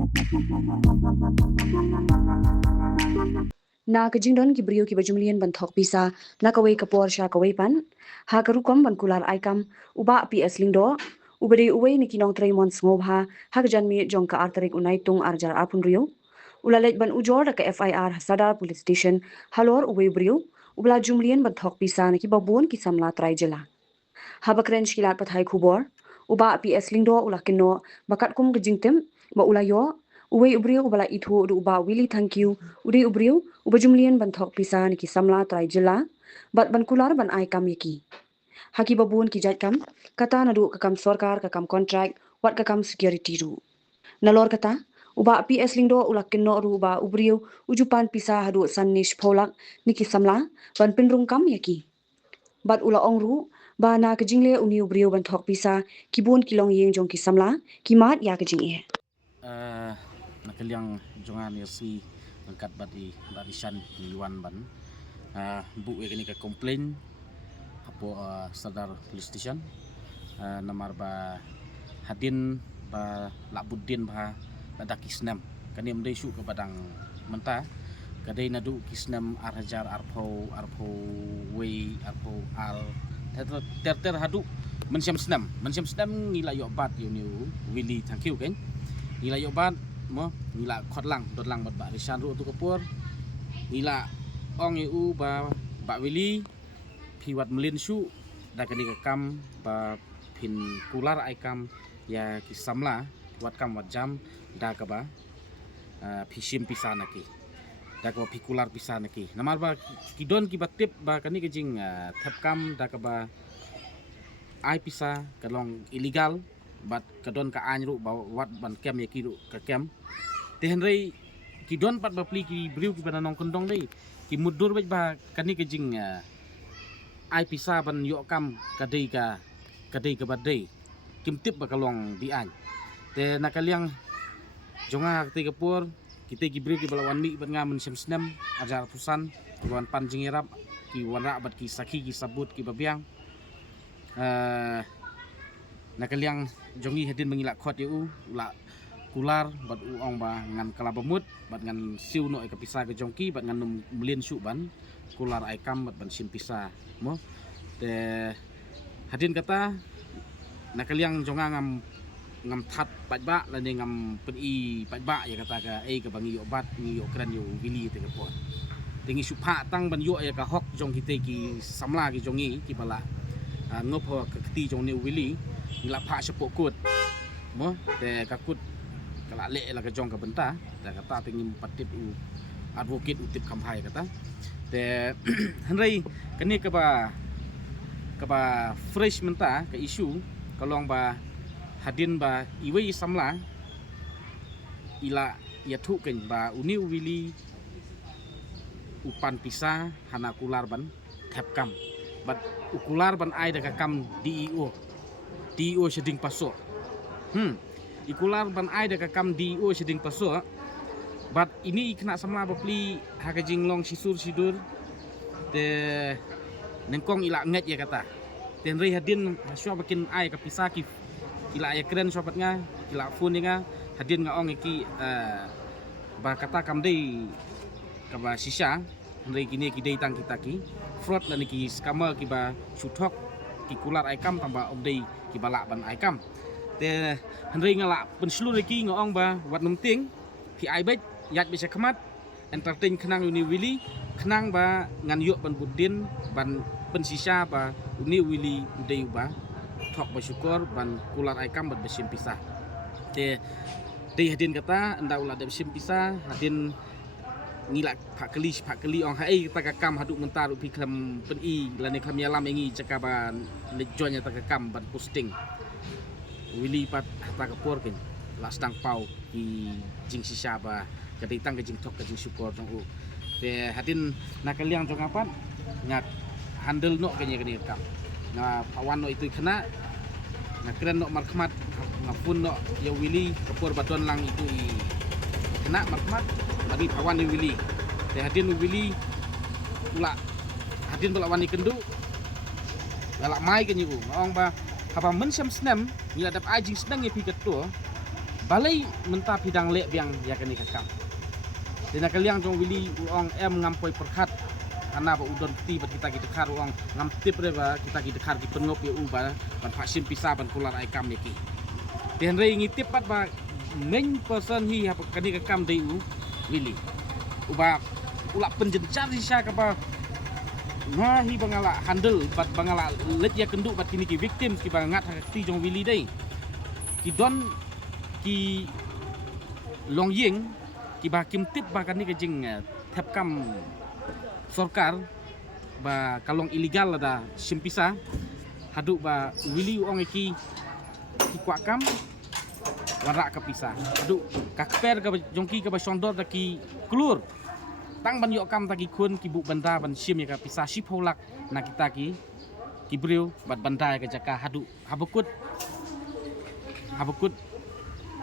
Na kajingdon ki brio ki bajumlian banthok pisa na kawai kapor sha kawai pan ha karukom bankular aikam uba PS lingdo ubade uwei ni kinong traimon ngobha ha kajanmi jongka artarik unai tung arjar apun rio ulalej ban ujor da ka FIR Sadar Police Station halor uwei brio ubla jumlian banthok pisa na ki babon ki samla trai jela habakren shilat pathai khubor uba PS lingdo ulakino bakat kum kajingtem ba ulayo uwei ubriu ubala ithu du uba willy thank you udei ubriu ubajumlian banthok pisa ni ki samla trai jela bat bankular ban ai kam yaki haki babun ki jat kam kata nadu kakam sarkar kakam contract wat kakam security ru nalor kata uba PS lingdo ulakino ru uba ubriu ujupan pisa hadu sannish pholak niki samla ban pinrung kam yaki bat ula ongru ba na kajingle uni ubriu banthok pisa kibun kilong yeng jong ki samla kimat ya kajing e nakaliang jongan si angkat barisan Yuan ban bu kini ka komplain apo Sadar Police Station namar ba hadin ba labudin ba ada kisnam kani mdai su ke badang menta kadai nadu kisnam arhajar arpo wei arpo al ter hadu mensiam senam ngila yobat yuniu Willy thank you kan ngila yobat mo ngila khotlang dotlang bat barisan ru tu kapur ngila ong eu ba Willy piwat melin su da kani kam ba pin kular aikam ya kisamla wat kam wat jam da ka ba phishim pisana ki da ka pikular pisana ki namar ba kidon ki batip ba kani kejing thapkam da ka ba ai pisa kalong illegal bat kadon ka anru ba wat ban kem ya ki ru ka kem tehenrei kidon pat ba pli ki briu ki bananong kendong dei ki mudur ba kani kejing ai pisa ban yo kam kadai ka badai kimtip ba kalong di an te nakaliang jonga te kapur kita gibriu ki balawan mi ban ngamen semsnem ajar pusan wan panjing irap ki wana bat ki saki ki sabut ki babiang nakaliang jongi hedin mengilak khot yu ula kular bat uong ba ngan kalabamut bat ngan siu no ka pisa ke jongki bat ngan mulin su ban kular aikam bat ban sim pisa mo te hadin kata nakaliang jonga ngam that pajba lani ngam peni pajba ya kata ka ka bangi yo bat ngi yo kran yo Willy te ka pot tingi supha tang ban yo ya ka hok jong kita ki samla ki jongi ki bala ngop ho ka kti jong ni Willy ngila pha sepok kut mo te ka kut kala le la ka jong ka benta ta kata tingi patip u advocate utip kampai kata te hanrei kani ka ba fresh menta ka issue kalong ba hadin ba iwei samla ila yathu ken ba uni Willy upan pisa hana kular ban thapkam bat ukular ban ai da kam DEO seding paso ikular ban ai da kam DEO seding paso bat ini kena samla bapli hakajing long sidur de nengkong ila nget ya kata ten rei hadin haswa bakin ai ka pisa ki ila ya keren sobat nga ila phone nga hadin nga ong ki ba kata kam dei ka ba sisa rei kini ki dei tang kita ki fraud la ki scammer ki ba suthok ki kular aikam tamba obdei ki bala ban aikam te hanrei nga la penslu ki nga ong ba wat num ting ki ai bet yat bisa kemat entertain kenang uni Willy kenang ba ngan yok ban budin ban pensisa ba uni Willy udei ba thok ba syukur ban kular aikam bat besim pisah te dei hadin kata anda ulah da besim pisah hadin ngilak pak keli ong hai ta ka kam haduk mentar pi klam peni lani klam yalam engi cakaban lejonya ta ka kam ban posting Willy pat ta ka por ken la sedang pau ki jing sisa ba kadai tang ke jing thok ke jing syukur jong u te hadin nakaliang jong apan ngat handle no kenya keni kam na pawan no itu kena na keren no markmat ngapun no ya Willy kapur baton lang itu kena markmat lagi pawan ni Willy te hadin Willy ula hadin bala wani kendu galak mai kenyu ong ba apa mensam senam ngila dap ajing senang ye piket tu balai mentah pidang lek biang ya kini kakam. Dan kalian jong Willy uang ngampoi perkat karena ba udon ti bat kita gitu kar uang ngamptip ba kita gitu kar di penngop ya uba ban vaksin pisah ban kular aikam niki. Dan rei ngitip pat ba main person hi apa kani kakam dei Willy. Uba ulak penjencar sisa kapa ngahi bangala handle bat bangala let ya kenduk bat kini ki victim ki bangat hakti jong Willy dei. Ki don ki long ying ki ba kim tip ba kani ke jing tap kam sorkar ba kalong ilegal ada simpisa haduk ba Willy uang ki kuakam warak ke pisah haduk kakper ke jongki ke ba sondor ki kelur tang ban yok kam taki kun ki bu benda ban sim ya ke pisah sip holak na kita ki briu bat benda ke jaka haduk habukut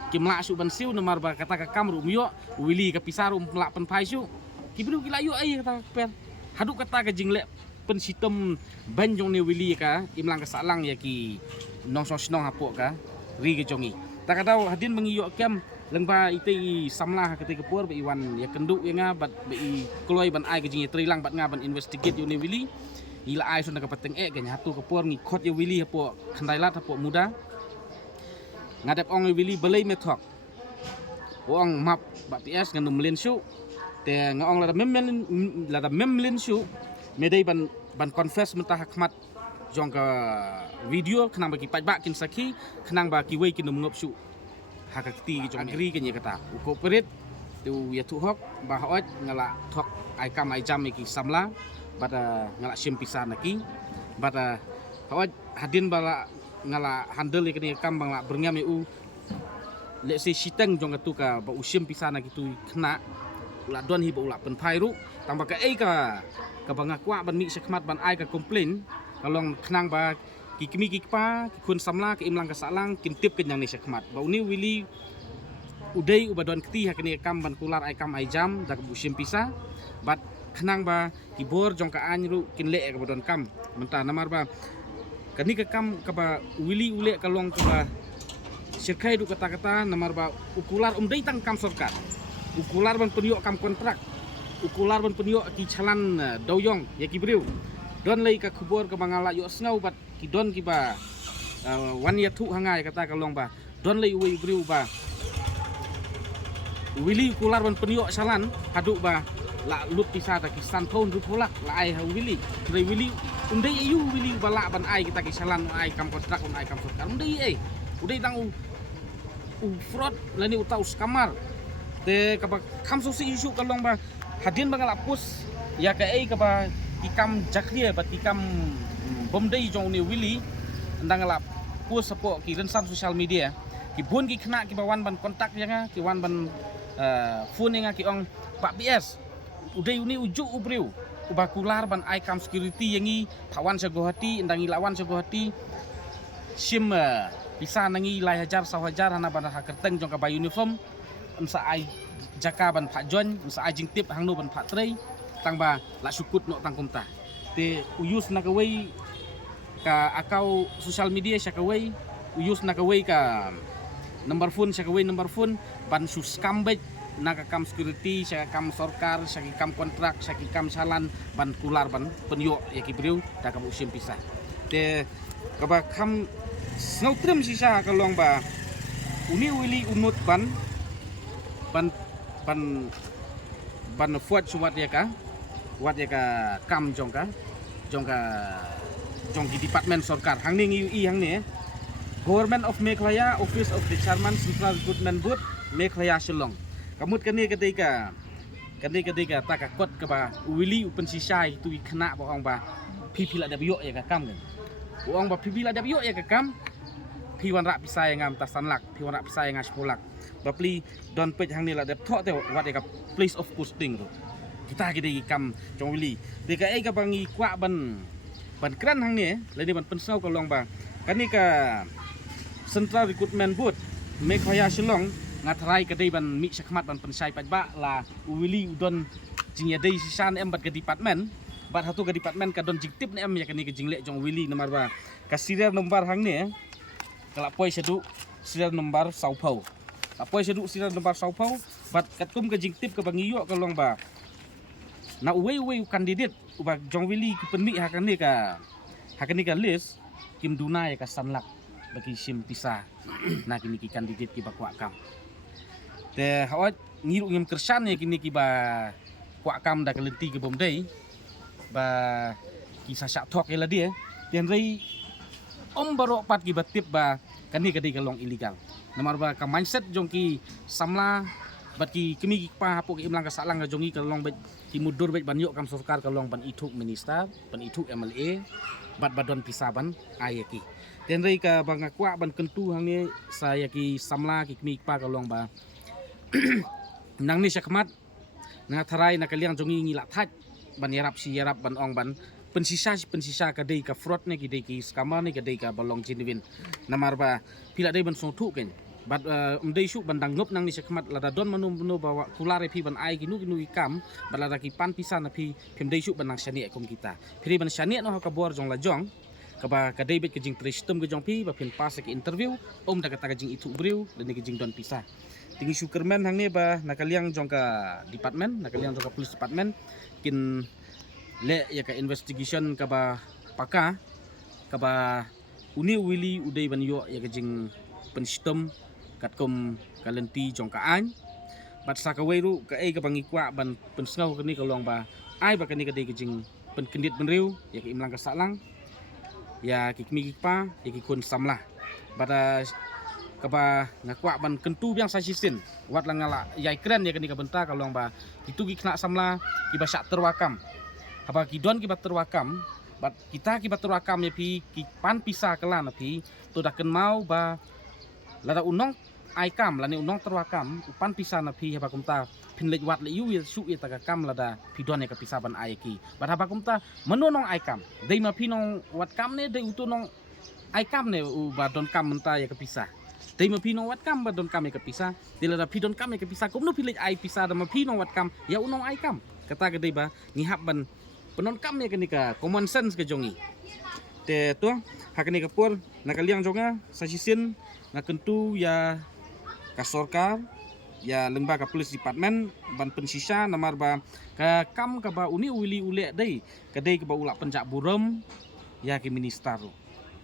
ki mlak su ban siu nomar ba kata ka kam ru myo Willy ka pisar mlak pen pai su ki bru ki layu ai kata per haduk kata ka jinglek pen sitem ban jong ni Willy ka imlang ka salang ya ki nong sosnong hapok ka ri ke jongi tak kata hadin mengiyo kem lengba ite samlah ketika pur be iwan ya kenduk ya nga bat be kloi ban ai ke jing trilang bat nga ban investigate yo ni Willy ila ai sun ka pateng ke nyatu ke pur ngikot ya Willy hapok khandailat hapok muda ngadep ong Willy belai metok ong map ba PS ngandum melin su te ngaong lada memlin su medai ban confess mentah hakmat jong ka video kenang bagi pajak kin saki kenang bagi wei kin ngop su hakakti jong agri kin ya kata cooperate tu ya tu hok ba hot ngala thok ai kam ai jam ki samla bada ngala sim pisan ki bada hot hadin bala ngala handle kini kam bang la berngam eu let's say siteng jong tu ka ba usim pisana gitu kena la don hi ba ula pen phai ru tang ba ka ai ka bang kwa ban mi sekmat ban ai ka komplain kalong kenang ba ki kimi ki pa ki kun samla ki imlang ka salang kintip ke yang ni sekmat ba uni Willy udai ubadon kti ha kini kam ban kular ai kam ai jam da usim pisa bat kenang ba ki bor jong ka an ru kin le ka badon kam mentah namar ba kani ke kam kaba Willy ule kalong kaba sirkai du kata-kata namar ba ukular dei tang kam sorkar ukular ban penyo kam kontrak ukular ban penyo ki chalan doyong ya ki briu don lei ka khubor ka bangala yo snau bat ki don ki ba wan ya thu hangai kata kalong ba don lei ui briu ba Willy ukular ban penyo chalan haduk ba la lut pisah ta ki santon ru polak la ai ha Willy rei Willy undai ayu Willy balak ban ai kita kisalan ai kam kontrak on ai kam sorkar undai udai tang fraud lani utau skamar te kaba kam sosi isu kalong ba hadin bangala pus ya ka ai kaba ikam jakria bat ikam bomdai jong ni Willy ndangala pus sapo ki rensan sosial media ki bun ki kena ki bawan ban kontak yang ki wan ban phone yang ki ong Pak BS udai uni ujuk ubriu ubakular ban aikam security yangi pawan sagohati ndangi lawan sagohati sim bisa nangi lai hajar sahajar hana ban hakerteng jong ka ba uniform emsa ai jaka ban Pak John emsa ai jing tip hangno ban Pak Trey tang ba la sukut no tang kumta te uyus na kawai ka akau social media syakawai uyus na kawai ka number phone syakawai number phone ban sus kambet naga kam security syaka kam sorkar syaki kam kontrak syaki kam salan ban kular ban penyo ya ki briu da kam usim pisah te kaba kam snautrem sisa kalong ba uni Willy unut ban fuat suwat ya ka wat ya ka kam jong ki department sorkar hang ning i hang ni Government of Meghalaya Office of the Chairman Central Recruitment Board Meghalaya Shillong kamut kani ketika takakot ke ba Willy upen sisai tu kena ba ong ba pipi la dabyo ya ka kam kan ong ba pipi la dabyo ya ka kam piwan rak pisai ngam tasanlak piwan rak pisai ngas polak ba pli don pej hang ni la dap thok te wat ya ka place of posting tu kita kidi kam jong Willy de ka ai ka bangi kwa ban kran hang ni le ni ban pensau ka long ba kani ka Central Recruitment Board Meghalaya Shillong ngatrai kedai ban mi sakmat ban pensai pajba la Willy udon jingya dei sisan em bat ke department bat hatu ke department ka don jingtip ne em ya kani ke jingle jong Willy nomor ba ka serial nomor hang ne kala poi sedu serial nomor saupau Apa seduk sira lembar saupau bat katkum ke jingtip ke bangiyo ke long ba. Na uwe kandidat uba jong wili ke penmi hakani ka list kim duna ya ka sanlak bagi sim pisah. Na kini ki kandidat ki ba kam. Te hawat ngiru ngim kersan ya kini ki ba kam da kelenti ke bomdai ba kisah syak tok ela dia tian rei baro pat ki batip ba kani kadi kalong illegal namar ba ka mindset jong ki samla bat ki kemi ki pa hapo ki imlang ka salang ka jongi kalong bet ki mudur bet banyo kam sarkar kalong ban ituk minister ban ituk MLA bat badon pisaban ayaki tian rei ka bang kwa ban kentu hang ni saya ki samla ki kemi pa kalong ba nang ni syakmat na tharai na kaliang jongi ngilak thaj ban yarap ban ong ban pensisa kadai ka fraud ne kadai ki scammer ne kadai ka balong genuine namar ba pila dai ban song thu ken bat umdai syuk bandang ngop nang ni sekmat lada don manu bawa kulare pi ban ai ginu ikam balada ki pan pisan na pi pemdai syuk banang syani kom kita piri ban syani no ka bor jong la jong kaba kadai bet kejing tristum ke jong pi ba pin pas ke interview da kata kejing itu briu dan kejing don pisah tinggi syukerman hang ne ba nakaliang jong ka department nakaliang jong ka police department kin le ya ka investigation ka ba paka ka ba uni wili udai ban yo ya kejing penstem katkom kalenti jong ka an bat sa ka weiru ka ka bangikwa ban pensngau kani ka long ba ai ba kani ka dei kejing penkendit benriu ya ka imlang ka salang ya kikmi pa ya ki kun samlah bada kaba ngakwa ban kentu biang sasisin wat langala yai kren ya kani ka benta ka long ba itu ki kena samla ki basak terwakam apa ki don ki bat terwakam bat kita ki bat terwakam ya pi ki pan pisah kelan pi to daken mau ba lada unong aikam lani unong terwakam upan pisah na pi haba kumta pinlej wat le yu ya su ya takakam lada pi don ya ka pisah ban aiki bat haba kumta menonong aikam dei ma pi nong wat kam ne dei utunong aikam ne u ba don kam menta ya ka pisah dei ma pi nong wat kam ba don kam ya ka pisah dei lada pi don kam ya ka pisah kum no pinlej ai pisah da ma pi nong wat kam ya unong aikam kata ke dei ba ngihap ban penon kam ya kenika common sense ke jongi te tu hakani ka por nakaliang jonga sasisin na kentu ya ka sorkar ya lengba ka police department ban pensisa namar ba ka kam ka ba uni wili ule dai ka dai ka ba ulak penjak buram ya ki minister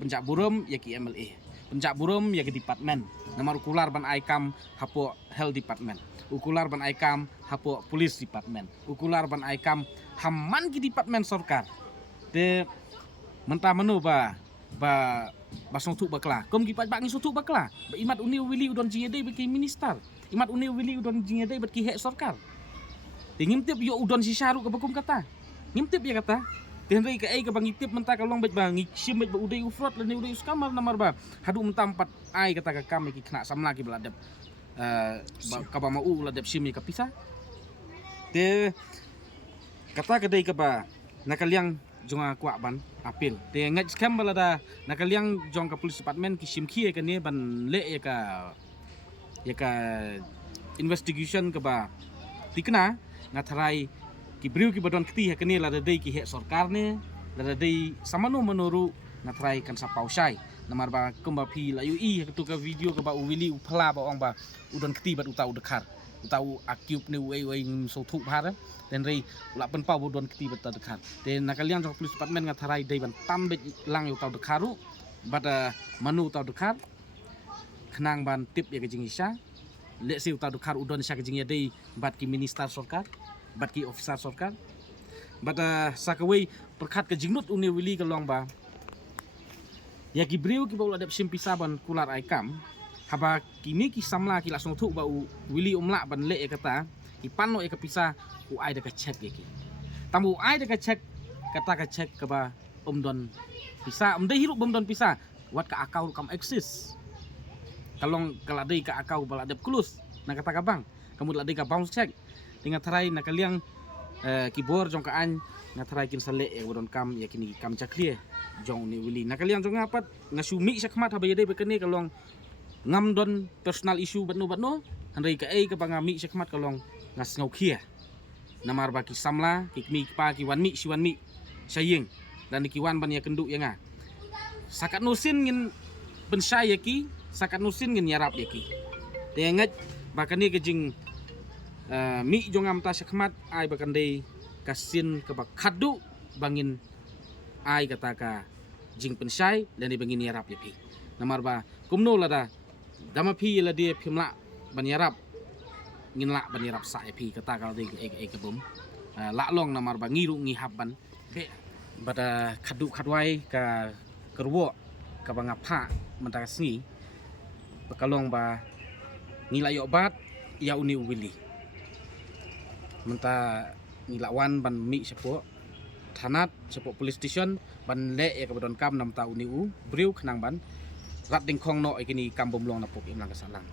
penjak buram ya ki MLA penjak buram ya ki department namar ukular ban aikam hapo health department ukular ban aikam hapo police department ukular ban aikam hamman ki department sorkar de mentah menu ba song thuk bakla kom ki pat bak ni song thuk bakla ba imat uni wili udon jingede beki minister imat uni wili udon jingede beki hek sorkar de ngimtip yo udon si syaru ka bakum kata ngimtip ya kata de hendai ka ai ka bangitip mentah kalong bet bang ngiksim bet udai ufrot lan udai uskamar namar ba hadu mentah empat ai kata ka kam ki kena samla ki beladap ka ba mau ladap sim ka pisah de kata kedai ka ba nakaliang jonga kwa ban apil te ngat scam balada nakaliang jong ka police department ki simki ka ne ban le ya ka investigation ka ba tikna ngatharai ki briu ki badon kti ha kani lada dei ki he sarkar ne lada dei samano menuru ngatharai kan sa pausai namar ba kumba pi la yu i tu ka video ka ba wili upla ba ong ba udon kti bat utau dekhar utau akyup ne wei so thu bhar den rei la pen pau bodon kti bat dekhar den nakaliang jong police department ngatharai dei ban tambet lang utau dekharu bat manu utau dekhar khnang ban tip ya kejing isa le si utau dekhar udon sya kejing ya dei bat ki minister sarkar bat ki officer sarkar bat sakawei perkhat kejing nut uni wili ka long ba ya ki briu ki baula dep sim pisaban kular aikam haba kini ki samla ki langsung thu ba wili umla ban le kata ki panno e ka pisa u ai da ka check ki tamu ai da ka check kata ka check ka ba don pisa de hirup don pisa wat ka akau kam exist kalong kaladei ka akau bala dep close na kata ka bang kamu ladei ka bounce check dengan tarai nakaliang kibor jong ka an ngatharai kin sale e wodon kam ya kini kam chaklie jong ni wili nakaliang jong apat ngasumi sakmat haba yade bekene kalong ngam don personal issue batno handai ka ka bangami sakmat kalong ngas ngau khia namar ba ki samla ki mi pa ki wan mi si wan mi saying dan ki wan ban ya kenduk ya nga sakat nusin ngin pensai ya ki sakat nusin ngin yarap ya ki Tengat bahkan ni kejing mi jongam ta sakmat ai bahkan dei kasin ke bakadu bangin ai kata ka jing pensai dan di bangin yarap ya pi. Namar ba kumno lada dama pi la dia pimla ban yarap ngin la ban yarap sa ya pi kata ka dei ke bum. La long namar ba ngiru ngihap ban be bada khadu khadwai ka kerwo ka bangapa mentaka sengi bekalong ba nilai obat ya uni uwili menta nilawan ban mi sepo thanat sepo police station ban le ya kabadon kam nam ta uni u briu khnang ban rat ding khong no ikini kam bomlong na pok imlang kasalang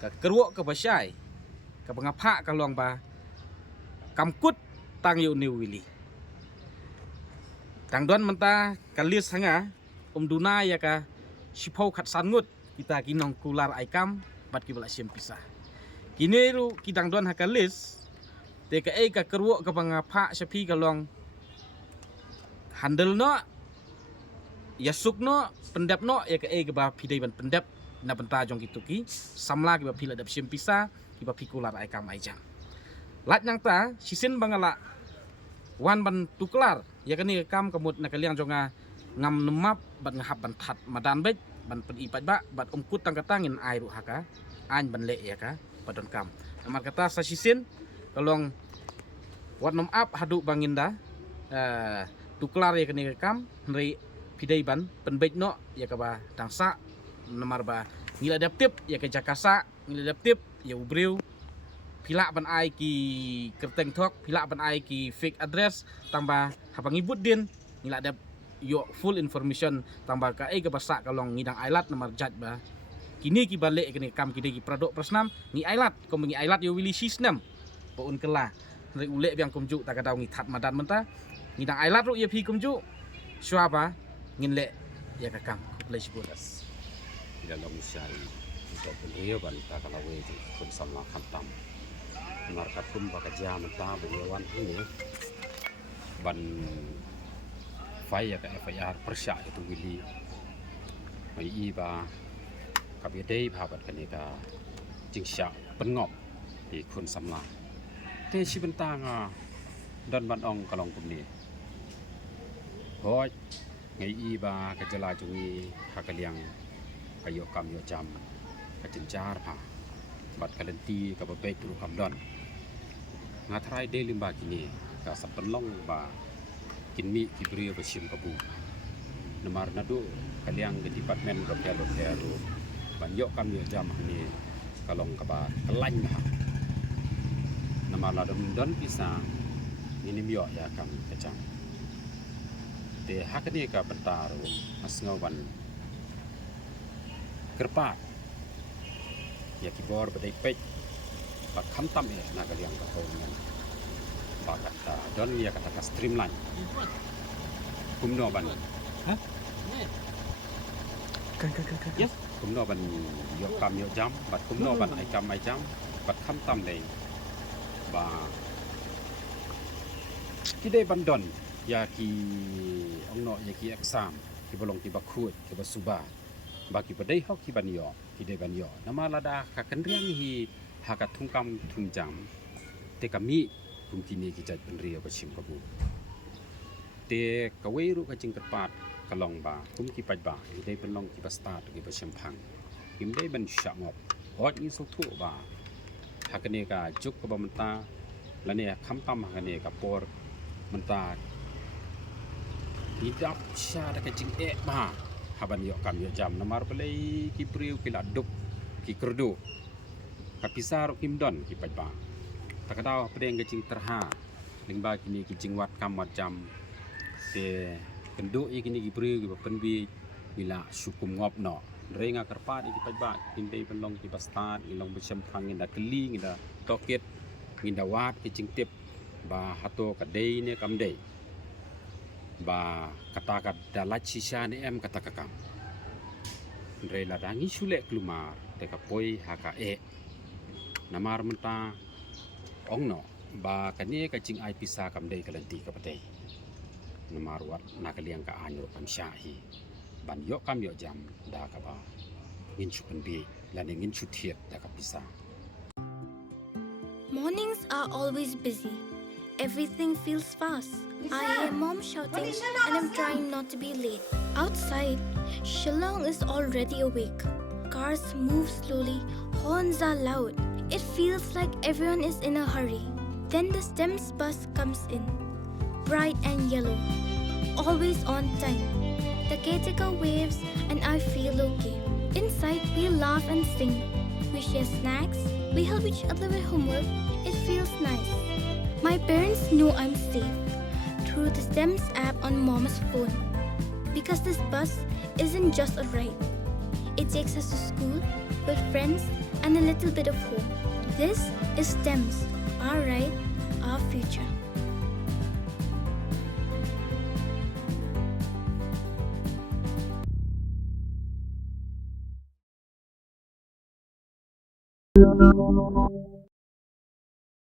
ka kerwo ka basai ka bangapa ka long ba kamkut tang ya uni uwili tangdon menta kalis hanga duna ya ka sipau khat sangut kita kinong kular aikam bat ki bala siam pisah kini ru kidang don hakalis te ka kerwo ka bangapa sapi kalong handle no yasuk no pendap no ya ka ba pidai ban pendap na benta jong kituki samla ki ba pila dap siam pisah ki ba pikular aikam aijam lat nyang ta sisin bangala wan ban tuklar ya kani kam kamut na kaliang jonga ngam nemap bat ngahap ban that madan bet ban pen ipat ba bat umkut tang katangin ai ru haka an ban le ya ka badon kam amar kata sa sisin kalong wat nom up hadu banginda tuklar ya kani kam nri pidai ban pen bet no ya ka ba tangsa namar ba ngila adaptif ya ka jakasa ngila adaptif ya ubreu pila ban ai ki kerteng thok pila ban ai ki fake address tambah habang ibut din ngila adap yo full information tambah ka ke basa kalong ngidang ailat nomor jat ba kini ki balik kini kam kini ki pradok persnam ni ailat ko mengi ailat yo wili sisnam paun kela nri ulek biang kumju ta kadau ngi that madan menta ngidang ailat ru ye phi kumju syaba ngin le ya ka kam le siburas dalam syari untuk beliau ban ta kala we di kun sama khantam markat kum bakaja menta beliau ini ban fai ya ka FIR persya itu wili mai iba kabidei bhabat kaneka jingsya pengop di kun samla te sibentang dan ban ong kalong kumni hoi ngai iba kajala jungi hakaliang kayo kam yo jam kajenjar pa bat kalenti ka babek ru kam don ngatrai de limba kini ka sapenlong ba kinmi kibrio basim kabu namar nadu kaliang ke department dokter banyak kami jam ni kalong kaba kelany ha namar ladon don bisa ini mio ya kam kecang te hakni ka bentaru asngawan kerpat ya kibor badai pej bak khantam ya na kaliang ka homen bakata don ya kata ka streamline kumno ban ha kan yes kumno ban yo kam yo jam bat kumno ban ai kam ai jam bat khantam le ba kidai ban don ya ki ongno ya ki exam ki bolong ki bakut ki basuba baki badai hok ki ban yo kidai ban yo namalada ka kendriang hi hakat thungkam thungjam te kami kumkini kijat penria basim kabu te kaweru kacing kepat kalong ba kumki paj ba idai penlong ki bastart ki basim phang kim dai ban syangop hot ni soktu ba hakane ka juk ka bamta lane khampam hakane ka por menta idap sya da kacing ba haban yo kam yo jam namar pelai ki priu ki laduk ki kerdu kapisar kim don ki paj ba takadau pedeng kecing terha lingba kini kicing wat kam macam te kenduk kini gibri gi penbi bila syukum ngop no renga kerpat iki pajba tindai penlong ki bastat ilong besem phangin da keli nginda toket nginda wat kicing tip ba hato kadei ne kam dei ba kata ka dalat sisa ne em kata kakam re ladangi sule klumar te kapoi hakae namar menta ongno ba kani kacing ai pisa kam dei kalanti ka patei namar wat nakaliang ka anyo kam syahi ban yo kam yo jam da ka ba ngin chu pen bi lan ngin chu thiet da ka pisa. Mornings are always busy. Everything feels fast. I hear mom shouting and I'm trying not to be late. Outside, Shillong is already awake. Cars move slowly, horns are loud. It feels like everyone is in a hurry. Then the STEMS bus comes in, bright and yellow, always on time. The caretaker waves and I feel okay. Inside, we laugh and sing. We share snacks, we help each other with homework. It feels nice. My parents know I'm safe through the STEMS app on Mom's phone. Because this bus isn't just a ride. It takes us to school with friends and a little bit of home. This is STEMS, our ride, our future.